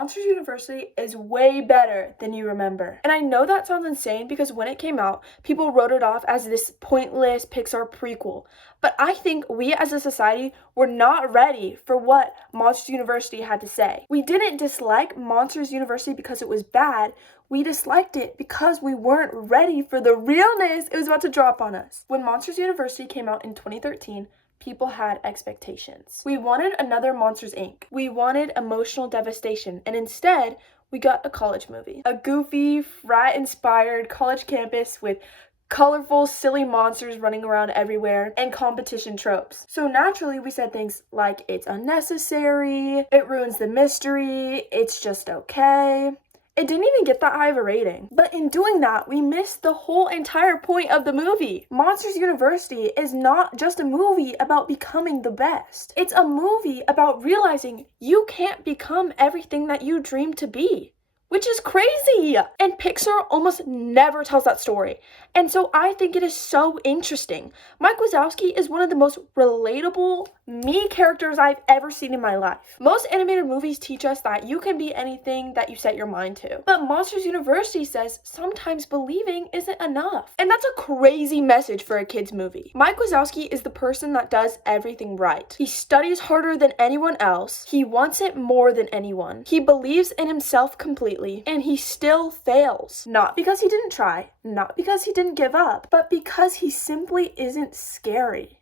Monsters University is way better than you remember. And I know that sounds insane because when it came out, people wrote it off as this pointless Pixar prequel. But I think we as a society were not ready for what Monsters University had to say. We didn't dislike Monsters University because it was bad. We disliked it because we weren't ready for the realness it was about to drop on us. When Monsters University came out in 2013, people had expectations. We wanted another Monsters, Inc. We wanted emotional devastation, and instead, we got a college movie. A goofy, frat-inspired college campus with colorful, silly monsters running around everywhere, and competition tropes. So naturally, we said things like, it's unnecessary, it ruins the mystery, it's just okay. It didn't even get that high of a rating. But in doing that, we missed the whole entire point of the movie. Monsters University is not just a movie about becoming the best. It's a movie about realizing you can't become everything that you dream to be, which is crazy. And Pixar almost never tells that story. And so I think it is so interesting. Mike Wazowski is one of the most relatable me characters I've ever seen in my life. Most animated movies teach us that you can be anything that you set your mind to. But Monsters University says sometimes believing isn't enough. And that's a crazy message for a kid's movie. Mike Wazowski is the person that does everything right. He studies harder than anyone else. He wants it more than anyone. He believes in himself completely. And he still fails. Not because he didn't try, not because he didn't give up, but because he simply isn't scary.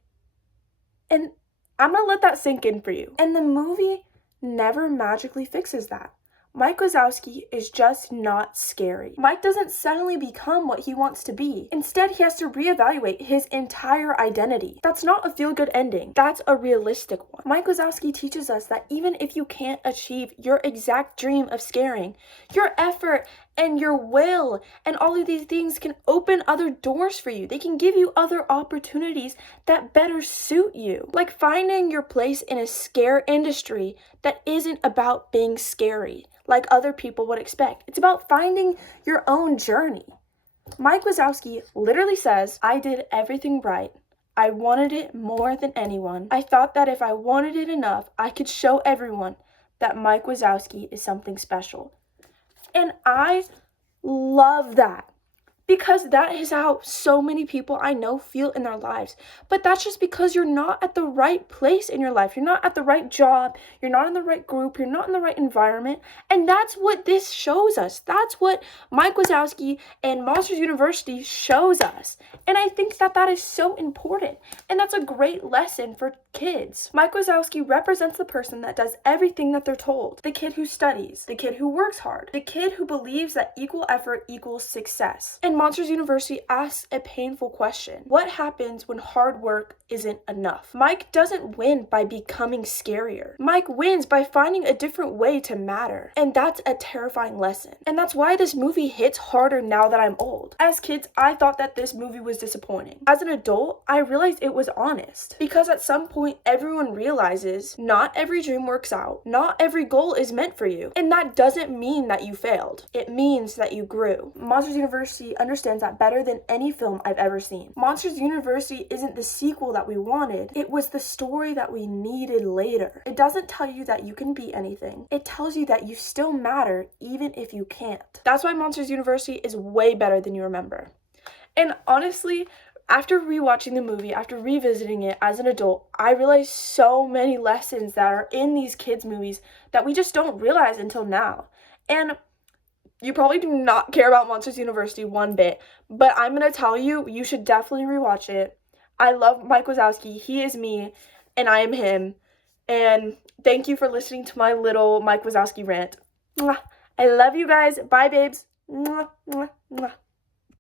And I'm gonna let that sink in for you. And the movie never magically fixes that. Mike Wazowski is just not scary. Mike doesn't suddenly become what he wants to be. Instead, he has to reevaluate his entire identity. That's not a feel-good ending. That's a realistic one. Mike Wazowski teaches us that even if you can't achieve your exact dream of scaring, your effort and your will and all of these things can open other doors for you. They can give you other opportunities that better suit you. Like finding your place in a scare industry that isn't about being scary, like other people would expect. It's about finding your own journey. Mike Wazowski literally says, I did everything right. I wanted it more than anyone. I thought that if I wanted it enough, I could show everyone that Mike Wazowski is something special. And I love that because that is how so many people I know feel in their lives. But that's just because you're not at the right place in your life. You're not at the right job. You're not in the right group. You're not in the right environment. And that's what this shows us. That's what Mike Wazowski and Monsters University shows us. And I think that that is so important. And that's a great lesson for kids. Mike Wazowski represents the person that does everything that they're told. The kid who studies. The kid who works hard. The kid who believes that equal effort equals success. And Monsters University asks a painful question. What happens when hard work isn't enough? Mike doesn't win by becoming scarier. Mike wins by finding a different way to matter. And that's a terrifying lesson. And that's why this movie hits harder now that I'm old. As kids, I thought that this movie was disappointing. As an adult, I realized it was honest. Because at some point, everyone realizes not every dream works out. Not every goal is meant for you. And that doesn't mean that you failed. It means that you grew. Monsters University understands that better than any film I've ever seen. Monsters University isn't the sequel that we wanted. It was the story that we needed later. It doesn't tell you that you can be anything. It tells you that you still matter even if you can't. That's why Monsters University is way better than you remember. And honestly, after rewatching the movie, after revisiting it as an adult, I realized so many lessons that are in these kids' movies that we just don't realize until now. And you probably do not care about Monsters University one bit, but I'm going to tell you, you should definitely rewatch it. I love Mike Wazowski. He is me, and I am him. And thank you for listening to my little Mike Wazowski rant. Mwah. I love you guys. Bye, babes. Mwah, mwah, mwah.